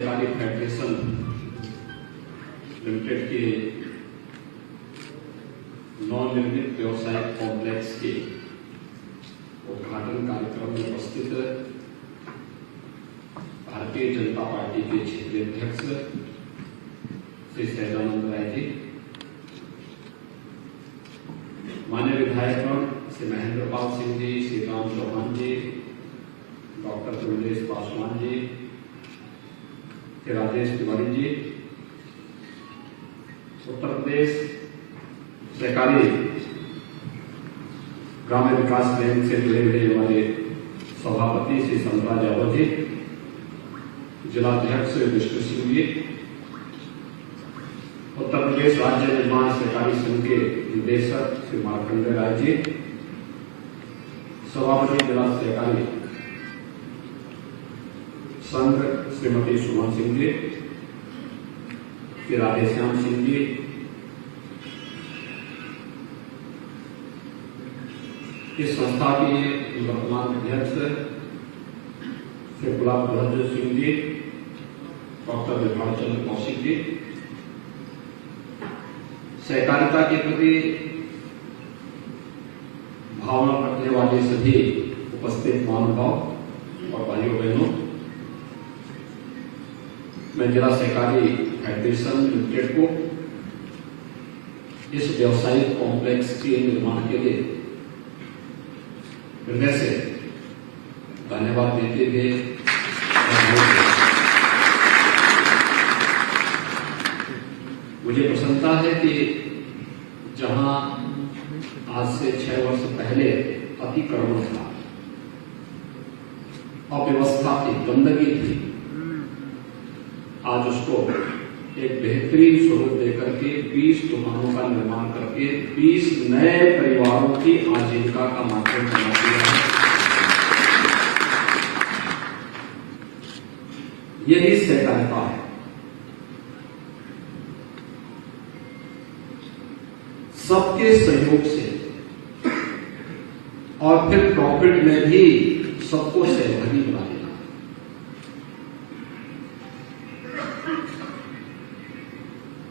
सहकारी federation limited के नवनिर्मित व्यवसायिक कॉम्प्लेक्स के उद्घाटन कार्यक्रम में उपस्थित भारतीय जनता पार्टी के क्षेत्रीय अध्यक्ष श्री सहजानंद राय जी, माननीय विधायकगण श्री महेंद्र पाल सिंह जी, श्री राम चौहान जी, डॉक्टर कमलेश पासवान जी, श्री राजेश तिवारी जी, उत्तर प्रदेश सहकारी ग्रामीण विकास बैंक से जुड़े हुए हमारे सभापति श्री संतराज यादव जी, जिलाध्यक्ष श्री विष्णु सिंह जी, उत्तर प्रदेश राज्य निर्माण सहकारी संघ के निदेशक श्री मार्कंडेय राय जी, सभापति जिला सहकारी संघ श्रीमती सुमन सिंह जी, श्री राधेश्याम सिंह जी, इस संस्था के वर्तमान अध्यक्ष श्री गुलाब ध्वज सिंह जी, डॉक्टर विभाग चंद्र कौशिक जी, सहकारिता के प्रति भावना रखने वाले सभी उपस्थित महानुभाव और भाइयों बहनों, मैं जिला सहकारी फेडरेशन लिमिटेड को इस व्यावसायिक कॉम्प्लेक्स के निर्माण के लिए हृदय से धन्यवाद देते हुए मुझे प्रसन्नता है कि जहां आज से 6 वर्ष पहले अतिक्रमण था, अव्यवस्था थी, गंदगी थी, आज उसको एक बेहतरीन स्वरूप देकर के 20 दुकानों का निर्माण करके 20 नए परिवारों की आजीविका का माध्यम बना दिया है। यही सहकारिता है। सबके सहयोग से और फिर प्रॉफिट में भी सबको सहभागी बनाएगा।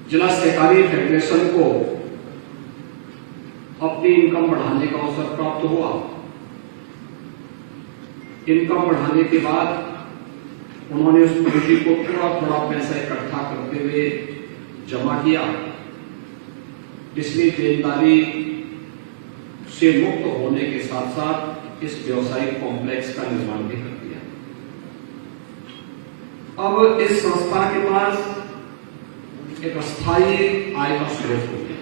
जिला सहकारी फेडरेशन को अपनी इनकम बढ़ाने का अवसर प्राप्त हुआ। इनकम बढ़ाने के बाद उन्होंने उस पूंजी को थोड़ा थोड़ा पैसा इकट्ठा करते हुए जमा किया, इसलिए देनदारी से मुक्त होने के साथ साथ इस व्यवसायिक कॉम्प्लेक्स का निर्माण भी कर दिया। अब इस संस्था के पास एक अस्थायी आय का स्रोत हो गया।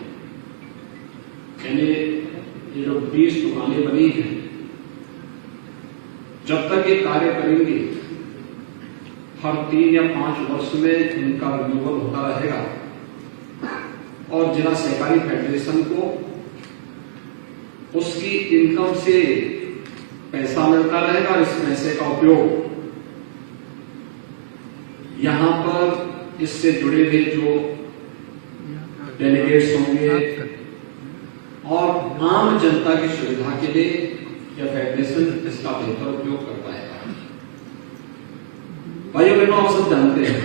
यानी ये जो 20 दुकानें बनी हैं, जब तक ये कार्य करेंगे हर 3 या 5 वर्ष में इनका रिन्यूअल होता रहेगा और जिला सहकारी फेडरेशन को उसकी इनकम से पैसा मिलता रहेगा। इस पैसे का उपयोग यहां पर इससे जुड़े हुए जो डेलीगेट्स होंगे और आम जनता की सुविधा के लिए यह फेडरेशन इसका बेहतर उपयोग कर पाएगा। भाइयों बहनों, आप सब जानते हैं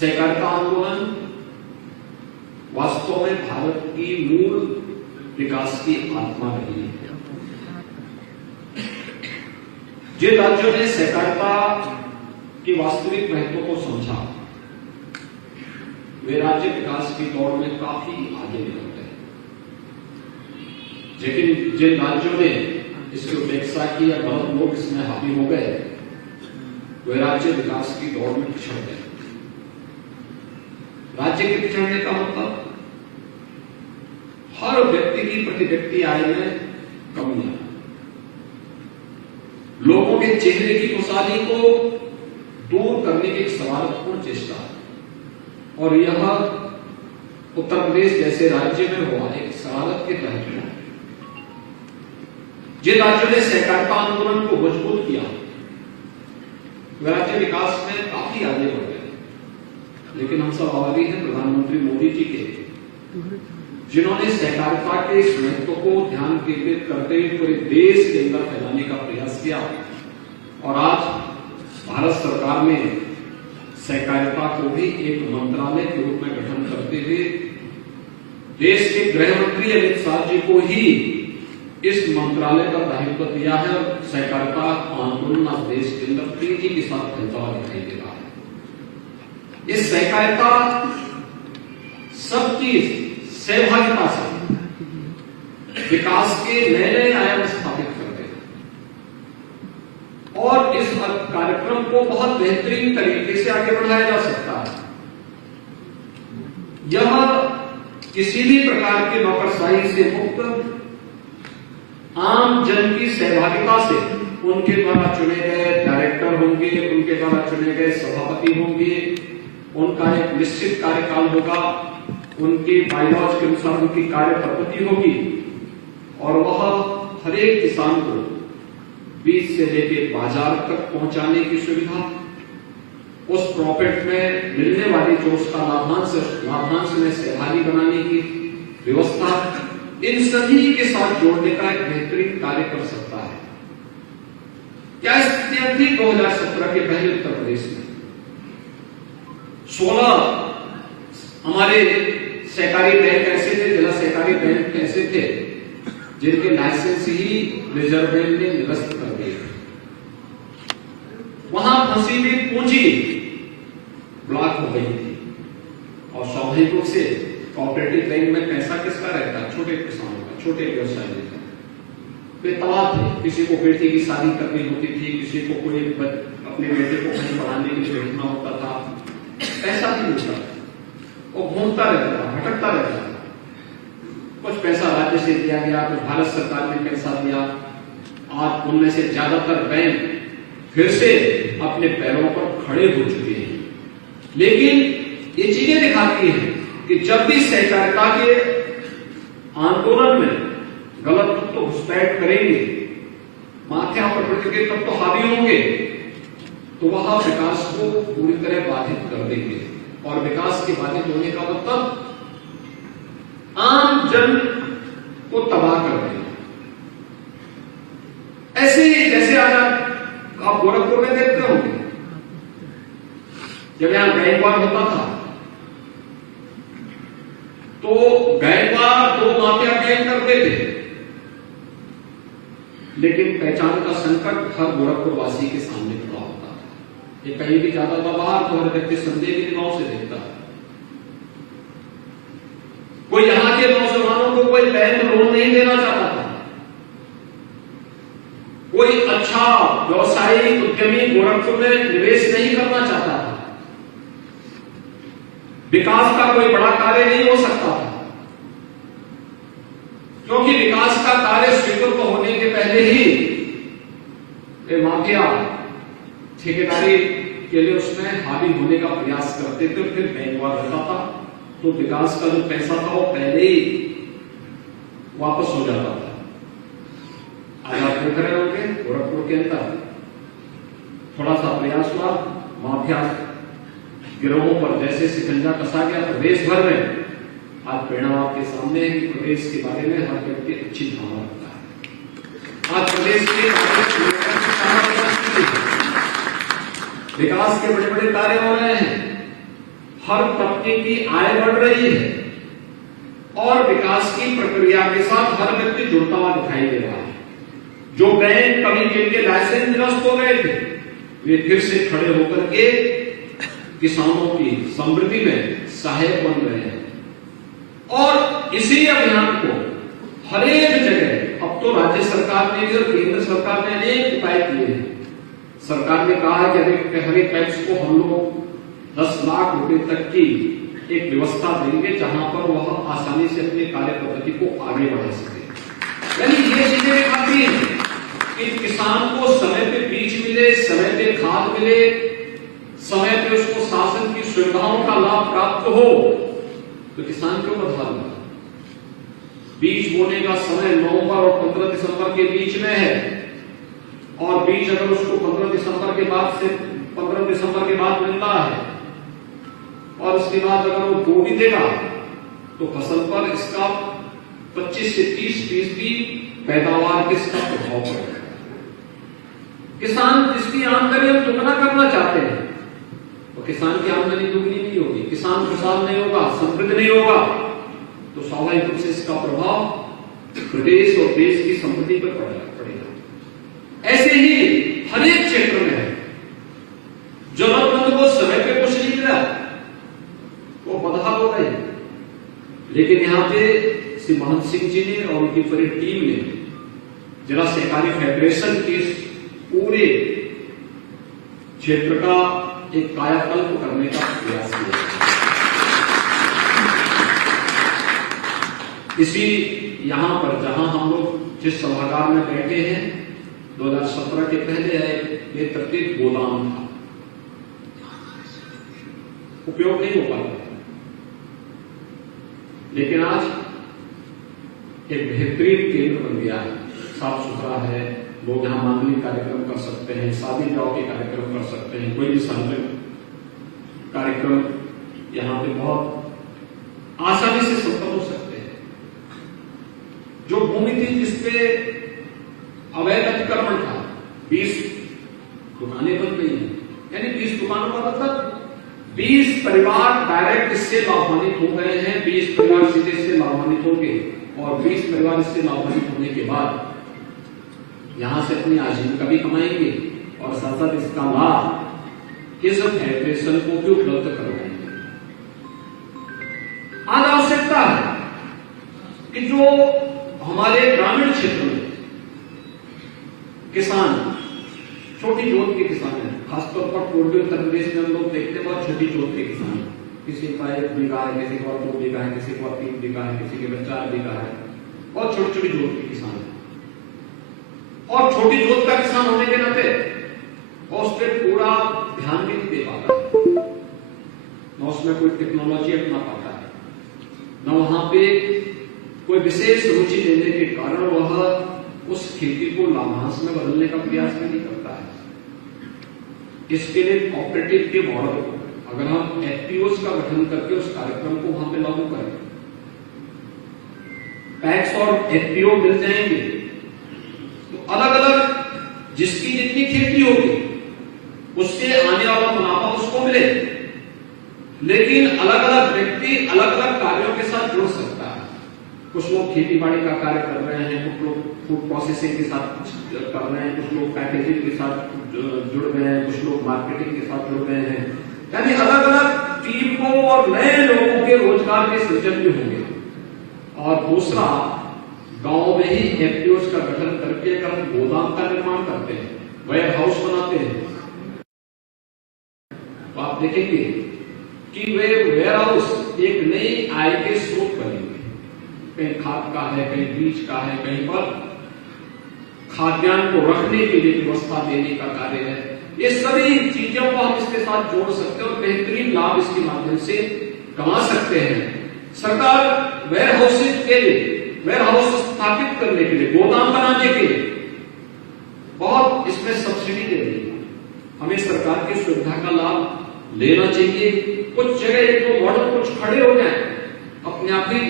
सहकारिता आंदोलन वास्तव में भारत की मूल विकास की आत्मा रही है। जिन राज्यों ने सहकारिता कि वास्तविक महत्व को समझा, वे राज्य विकास की दौड़ में काफी आगे निकल गए। लेकिन जिन राज्यों ने इसकी उपेक्षा की या बहुत लोग इसमें हावी हो गए, वे राज्य विकास की दौड़ में पिछड़ गए। राज्य के पिछड़ने का मतलब हर व्यक्ति की प्रति व्यक्ति आय में कमी है, लोगों के चेहरे की खुशहाली को दूर करने की एक सवालपूर्ण चेष्टा है। और यह उत्तर प्रदेश जैसे राज्य में हुआ एक शरारत के तहत हुआ। जिन राज्यों ने सहकारिता आंदोलन को मजबूत किया, वे राज्य विकास में काफी आगे बढ़ गए। लेकिन हम सब आभारी हैं प्रधानमंत्री मोदी जी के, जिन्होंने सहकारिता के इस महत्व को ध्यान केंद्रित करते हुए पूरे देश के अंदर फैलाने का प्रयास किया और आज भारत सरकार ने सहकारिता को भी एक मंत्रालय के रूप में गठन करते हुए देश के गृह मंत्री अमित शाह जी को ही इस मंत्रालय का दायित्व दिया है और सहकारिता आंदोलन आज देश के अंदर तेजी के साथ फैलता हुआ दिखाई दे रहा है। इस सहकारिता सबकी सहभागिता से विकास के नए नए आयाम स्थापित करते हैं और इस कार्यक्रम को बहुत बेहतरीन तरीके से आगे बढ़ाया जा सकता है। यह किसी भी प्रकार के नौकरशाही से मुक्त आम जन की सहभागिता से उनके द्वारा चुने गए डायरेक्टर होंगे, उनके द्वारा चुने गए सभापति होंगे, उनका एक निश्चित कार्यकाल होगा, उनके बायलॉज के अनुसार उनकी कार्य पद्धति होगी और वह हर एक किसान को बीज से लेकर बाजार तक पहुंचाने की सुविधा, उस प्रॉफिट में मिलने वाली जो उसका लाभांश में सहभागी बनाने की व्यवस्था, इन सभी के साथ जोड़ने का एक बेहतरीन कार्य कर सकता है। क्या स्थितियां थी 2017 के पहले उत्तर प्रदेश में? 16 हमारे सहकारी बैंक ऐसे थे, जिला सहकारी बैंक ऐसे थे जिनके लाइसेंस ही रिजर्व बैंक ने निरस्त कर दिए। वहां फंसी हुई पूंजी ब्लॉक हो गई थी और स्वाभाविक रूप से कोऑपरेटिव बैंक में पैसा किसका रहता है? छोटे किसानों का, छोटे व्यवसायियों का। वे तबाह थे, किसी को बेटी की शादी करनी होती थी, किसी को कोई अपने बेटे को कहीं पढ़ाने के लिए भेजना होता था, पैसा नहीं मिलता, वो घूमता रहता था, भटकता रहता था। कुछ पैसा राज्य से दिया गया, कुछ भारत सरकार ने पैसा दिया। आज उनमें से ज्यादातर बैंक फिर से अपने पैरों पर खड़े हो चुके हैं। लेकिन ये चीजें दिखाती हैं कि जब भी सहकारिता के आंदोलन में गलत तत्व तो घुसपैठ करेंगे, माफिया प्रकृति के तत्व तो हावी होंगे, तो वह विकास को पूरी तरह बाधित कर देंगे और विकास के बाधित होने का मतलब आम जन को तबाह कर देंगे। ऐसे ही जैसे आज आप गोरखपुर में देखते होंगे, जब यहां गैंगवार होता था तो गैंगवार दो माफिया गैंग करते थे, लेकिन पहचान का संकट हर गोरखपुर वासी के सामने खड़ा होता था। ये कहीं भी जाता था बाहर तो हर व्यक्ति संदेह के निगाहों से देखता था। कोई यहां के नौजवानों को कोई बैंक लोन नहीं देना चाहता था, कोई अच्छा व्यवसायी उद्यमी गोरखपुर में निवेश नहीं करना चाहता था, विकास का कोई बड़ा कार्य नहीं हो सकता था, क्योंकि विकास का कार्य स्वीकृत होने के पहले ही माफिया ठेकेदारी के लिए उसमें हावी होने का प्रयास करते थे, फिर बैंकवार होता था तो विकास का जो पैसा था वो पहले ही वापस हो जाता था। आज आप देख रहे होंगे गोरखपुर के अंदर थोड़ा सा प्रयास हुआ, माफिया गिरोहों पर जैसे शिकंजा कसा गया प्रदेश भर में। आज परिणाम आपके सामने है कि प्रदेश के बारे में हर व्यक्ति अच्छी धारणा रखता है। आज प्रदेश के विकास के बड़े बड़े कार्य हो रहे हैं, हर तबके की आय बढ़ रही है और विकास की प्रक्रिया के साथ हर व्यक्ति जुड़ता हुआ दिखाई दे रहा है। जो बैंक कभी जिनके लाइसेंस निरस्त हो गए थे, वे फिर से खड़े होकर के किसानों की समृद्धि में सहायक बन रहे हैं और इसी अभियान को हर एक जगह अब तो राज्य सरकार ने भी और केंद्र सरकार ने अनेक उपाय किए हैं। सरकार ने कहा है कि हर एक पैक्स को हम लोग 10 लाख रुपए तक की एक व्यवस्था देंगे जहां पर वह आसानी से अपनी कार्य पद्धति को आगे बढ़ा सके। यानी ये चीजें दिखाती हैं कि किसान को समय पे बीज मिले, समय पे खाद मिले, समय पे उसको शासन की सुविधाओं का लाभ प्राप्त हो, तो किसान क्यों बदलाव होगा? बीज बोने का समय नवंबर और 15 दिसंबर के बीच में है और बीज अगर उसको 15 दिसंबर के बाद मिलता है और उसके बाद अगर वो बो भी देगा तो फसल पर इसका 25 से 30% पैदावार किसका प्रभाव पड़ेगा? किसान जिसकी आमदनी हम दुगना करना चाहते हैं, तो किसान की आमदनी दुगनी नहीं होगी, किसान खुशहाल नहीं होगा, समृद्ध नहीं होगा, तो स्वाभाविक रूप से इसका प्रभाव प्रदेश और देश की समृद्धि पर पड़ेगा। ऐसे ही हर एक क्षेत्र में है, जरूरतमंद को समय पे कुछ नहीं मिला, वो बदहाल हो गए। लेकिन यहां पे श्री महंत सिंह जी ने और उनकी पूरी टीम ने जिला सहकारी फेडरेशन के पूरे क्षेत्र का एक कायाकल्प करने का प्रयास किया। इसी यहां पर जहां हम लोग जिस सभागार में बैठे हैं, 2017 के पहले ये प्रत्येक गोदाम था, उपयोग नहीं हो पाता, लेकिन आज एक बेहतरीन केंद्र बन गया है, साफ सुथरा है, लोग यहां मांगलिक कार्यक्रम कर सकते हैं, शादी ब्याह के कार्यक्रम कर सकते हैं, कोई भी सार्वजनिक कार्यक्रम यहां पे बहुत आसानी से संपन्न हो सकते हैं। जो भूमि थी जिसपे अवैध अतिक्रमण था, 20 दुकानें बन गई हैं, यानी 20 दुकानों का मतलब 20 परिवार डायरेक्ट इससे लाभान्वित हो गए हैं, 20 परिवार सीधे इससे लाभान्वित हो गए, और 20 परिवार इससे लाभान्वित होने के बाद यहां से अपनी आजीविका भी कमाएंगे और साथ साथ इसका लाभ इस फेडरेशन को भी उपलब्ध करवाएंगे। आज आवश्यकता है कि जो हमारे ग्रामीण क्षेत्र में किसान, छोटी जोत के किसान हैं, खासतौर पर पूर्वी उत्तर प्रदेश में हम लोग देखते हैं बहुत छोटी जोत के किसान, किसी का 1 बीघा है, किसी का 2 बीघा है, किसी का 3 बीघा है, किसी के 4 बीघा है, बहुत छोटी छोटी जोत के किसान है। और छोटी जोत का किसान होने के नाते उस पर पूरा ध्यान भी नहीं दे पाता है, न उसमें कोई टेक्नोलॉजी अपना पाता है, न वहां पे कोई विशेष रुचि लेने के कारण वह उस खेती को लाभांश में बदलने का प्रयास भी नहीं करता है। इसके लिए कोऑपरेटिव के मॉडल, अगर हम एफपीओज का गठन करके उस कार्यक्रम को वहां पे लागू करें, पैक्स और एफपीओ मिल जाएंगे, तो अलग अलग जिसकी जितनी खेती होगी उससे आने वाला मुनाफा उसको मिले, लेकिन अलग अलग व्यक्ति अलग अलग कार्यों के साथ जुड़ सकता है। कुछ लोग खेती बाड़ी का कार्य कर रहे हैं, कुछ लोग फूड प्रोसेसिंग के साथ कर रहे हैं, कुछ लोग पैकेजिंग के साथ जुड़ रहे हैं, कुछ लोग मार्केटिंग के साथ जुड़ रहे हैं, यानी अलग अलग टीम को और नए लोगों के रोजगार के सृजन भी होंगे। और दूसरा, गांव में ही एफपीओज का गठन करके अगर हम गोदाम का निर्माण करते हैं, वेयर हाउस बनाते हैं, तो आप देखेंगे कि वे वेयर हाउस एक नई आय के स्रोत बनेंगे। कहीं खाद का है, कहीं बीज का है, कहीं पर खाद्यान्न को रखने के लिए व्यवस्था देने का कार्य है। ये सभी चीजों को हम इसके साथ जोड़ सकते हैं और बेहतरीन लाभ इसके माध्यम से कमा सकते हैं। सरकार वेयर हाउसेज के लिए, वेयर हाउस स्थापित करने के लिए, गोदाम बनाने के लिए बहुत इसमें सब्सिडी दे रही है। हमें सरकार की सुविधा का लाभ लेना चाहिए। कुछ जगह एक दो मॉडल कुछ खड़े हो जाए, अपने आप ही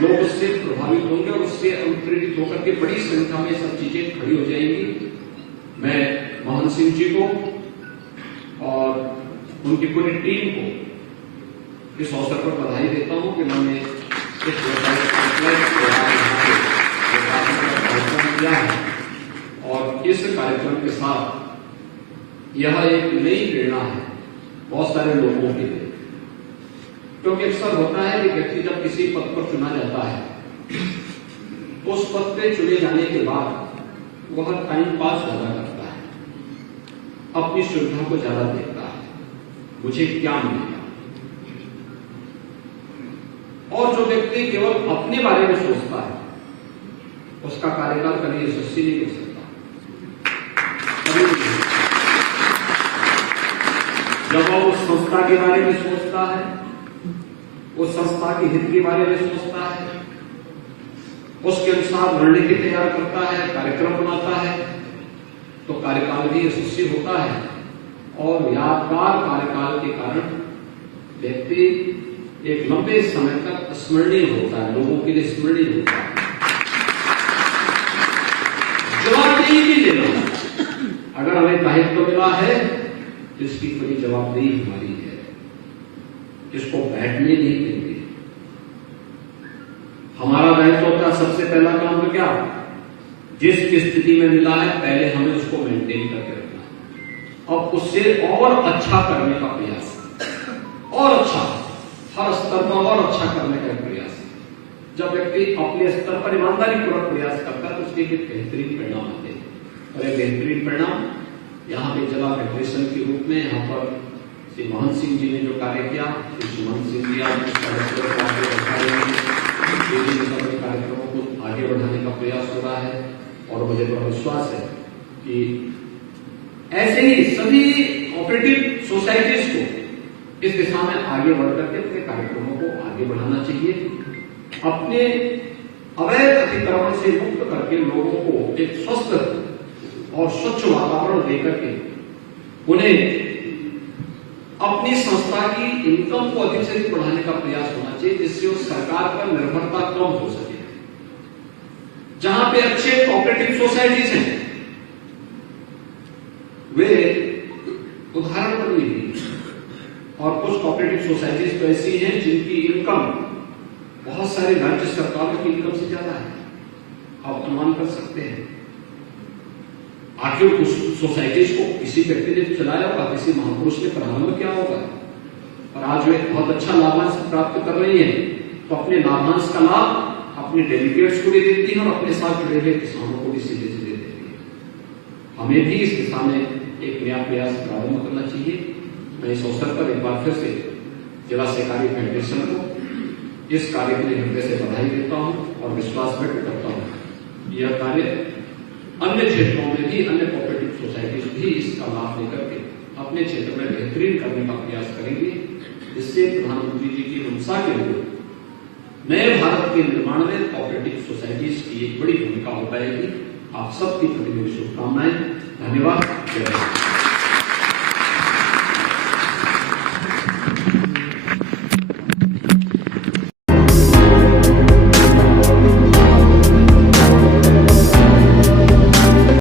लोग उससे प्रभावित होंगे और उससे अनुप्रेरित होकर के बड़ी संख्या में सब चीजें खड़ी हो जाएंगी। मैं महंत सिंह जी को और उनकी पूरी टीम को इस अवसर पर बधाई देता हूं कि उन्होंने इस कार्यक्रम किया है और इस कार्यक्रम के साथ यह एक नई प्रेरणा है बहुत सारे लोगों के लिए। क्योंकि अक्सर होता है कि व्यक्ति जब किसी पद पर चुना जाता है तो उस पद पे चुने जाने के बाद वह टाइम पास ज्यादा करता है, अपनी सुविधा को ज्यादा देखता है, मुझे क्या मिलेगा। और जो व्यक्ति केवल अपने बारे में सोचता है उसका कार्यकाल कभी यशस्वी नहीं हो सकता। जब वह उस संस्था के बारे में सोचता है, उस संस्था के हित के बारे में सोचता है, उसके अनुसार रणनीति तैयार करता है, कार्यक्रम बनाता है, तो कार्यकाल भी यशस्वी होता है और यादगार कार्यकाल के कारण व्यक्ति एक लंबे समय तक स्मरणीय होता है, लोगों के लिए स्मरणीय होता है। जवाब कोई भी लेना, अगर हमें दायित्व मिला है तो इसकी पूरी जवाबदेही हमारी है, इसको बैठने नहीं देंगे। हमारा दायित्व होता है सबसे पहला काम तो क्या, जिस स्थिति में मिला है पहले हमें उसको मेंटेन करके रखना, अब उससे और अच्छा करने का प्रयास, और अच्छा, हर स्तर पर और अच्छा करने का प्रयास। जब व्यक्ति अपने स्तर पर ईमानदारी पूर्वक प्रयास करता है तो उसके एक बेहतरीन परिणाम आते हैं, और एक बेहतरीन परिणाम यहाँ पे जिला फेडरेशन के रूप में यहाँ पर श्री मोहन सिंह जी ने जो कार्य किया, श्री मोहन सिंह जी आज कार्यक्रमों को आगे बढ़ाने का प्रयास हो रहा है, और मुझे बड़ा विश्वास है कि ऐसे ही सभी कोऑपरेटिव सोसाइटीज को इस दिशा में आगे बढ़कर के अपने कार्यक्रमों को आगे बढ़ाना चाहिए, अपने अवैध अतिक्रमण से मुक्त करके लोगों को एक स्वस्थ और स्वच्छ वातावरण देकर के उन्हें अपनी संस्था की इनकम को अधिक से अधिक बढ़ाने का प्रयास होना चाहिए, जिससे उस सरकार पर निर्भरता कम हो सके। जहां पे अच्छे कोऑपरेटिव सोसाइटीज हैं वे उदाहरण पर नहीं है, और कुछ कोऑपरेटिव सोसाइटीज तो ऐसी हैं जिनकी इनकम बहुत सारी राज्य सरकारों की इनकम से ज्यादा है। आप अनुमान कर सकते हैं, आखिर उस सोसाइटीज को किसी व्यक्ति ने चलाया होगा, किसी महापुरुष ने प्रारंभ किया होगा, और आज वे बहुत अच्छा लाभांश प्राप्त कर रही है, तो अपने लाभांश का लाभ अपने डेलीगेट्स को भी देती है और अपने साथ जुड़े हुए किसानों को भी सीधे सीधे देती है। हमें भी इस दिशा में एक नया प्रयास प्रारंभ करना चाहिए। मैं इस अवसर पर एक बार फिर से जिला सहकारी फेडरेशन को इस कार्य के लिए हृदय से बधाई देता हूं और विश्वास व्यक्त करता हूं यह कार्य अन्य क्षेत्रों में भी, अन्य कोऑपरेटिव सोसाइटीज भी इसका लाभ लेकर के अपने क्षेत्र में बेहतरीन करने का प्रयास करेंगे, जिससे प्रधानमंत्री जी की मंशा के लिए नए भारत के निर्माण में कोऑपरेटिव सोसाइटीज की एक बड़ी भूमिका हो पाएगी। आप सबकी प्रति मेरी शुभकामनाएं। धन्यवाद। जय हिंद।